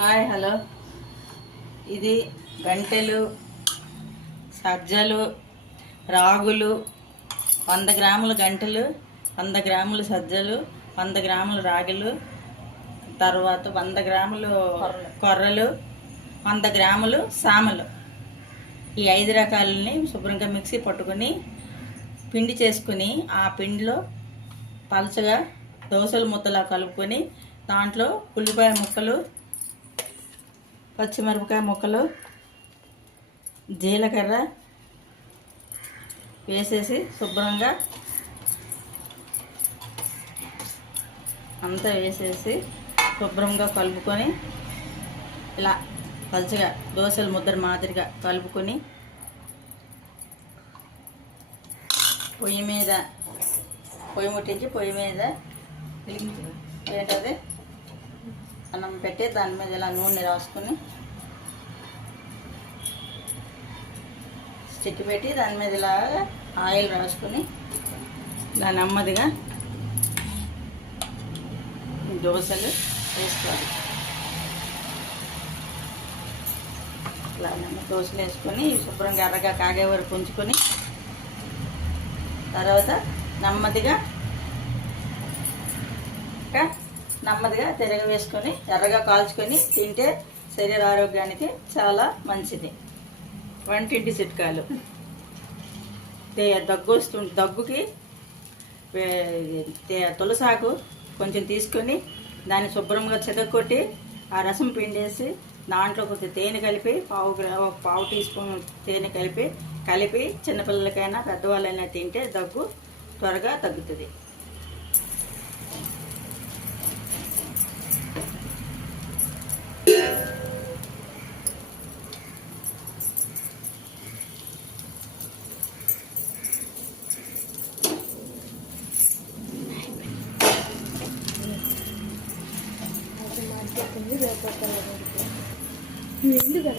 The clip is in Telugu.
Hi hello. ఇది గంటెలు, సజ్జలు, రాగులు, 100 గ్రాముల గంటెలు, 100 గ్రాముల సజ్జలు, 100 గ్రాముల రాగులు, తర్వాత 100 గ్రాములు కొర్రలు, 100 గ్రాములు సామలు. ఈ 5 రకాలని శుభ్రంగా మిక్సీ పట్టుకొని పిండి చేసుకుని ఆ పిండిలో పలచగా దోసల ముద్దలా కలుపుకొని దాంట్లో ఉల్లిపాయ ముక్కలు, పచ్చిమిరపకాయ ముక్కలు, జీలకర్ర వేసేసి శుభ్రంగా అంతా వేసేసి శుభ్రంగా కలుపుకొని ఇలా పలచగా దోసల ముద్ర మాదిరిగా కలుపుకొని పొయ్యి ముట్టించి పొయ్యి మీద ఏంటది అన్నం పెట్టి దాని మీద ఇలా నూనె రాసుకొని స్టిక్ పెట్టి దాని మీద ఇలా ఆయిల్ రాసుకొని దాని నెమ్మదిగా దోశలు వేసుకోవాలి. ఇలా దోశలు వేసుకొని శుభ్రంగా ఎర్రగా కాగే వరకు ఉంచుకొని తర్వాత నెమ్మదిగా తిరగ వేసుకొని ఎర్రగా కాల్చుకొని తింటే శరీర ఆరోగ్యానికి చాలా మంచిది. వంటింటి చిట్కాలు. దగ్గుకి తులసాకు కొంచెం తీసుకొని దాన్ని శుభ్రంగా చెదగొట్టి ఆ రసం పిండేసి దాంట్లో కొంచెం తేనె కలిపి పావు టీ స్పూన్ తేనె కలిపి చిన్నపిల్లలకైనా పెద్దవాళ్ళైనా తింటే దగ్గు త్వరగా తగ్గుతుంది. ఎందుకు